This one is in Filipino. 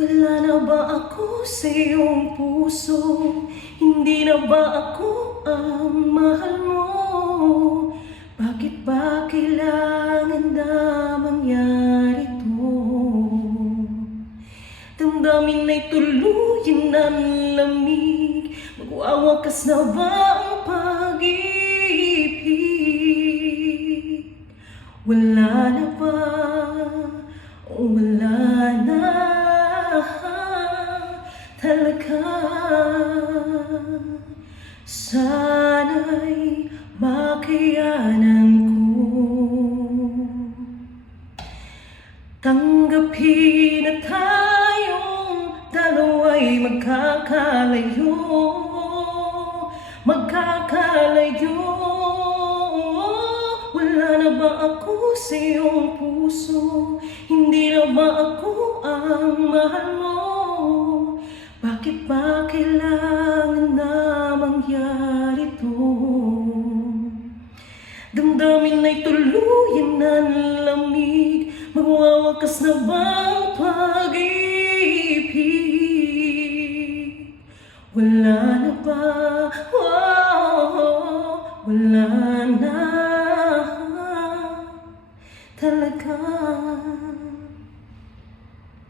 Wala na ba ako sa iyong puso? Hindi na ba ako ang mahal mo? Bakit ba kailangan na mangyari to? Damdamin ay tuluyan ng lamig. Magwawakas na ba ang pag-ibig? Wala na ba? O wala na talaga? Sana'y makayanan ko tanggapin na tayong dalawa'y magkakalayo. Wala na ba ako sa iyong puso? Hindi na ba ako ang mahal mo? Bakit ba kailangan na mangyari to? Damdamin ay tuluyan ng lamig. Magwawakas na ba ang pag-ibig? Wala na ba? Oh, wala na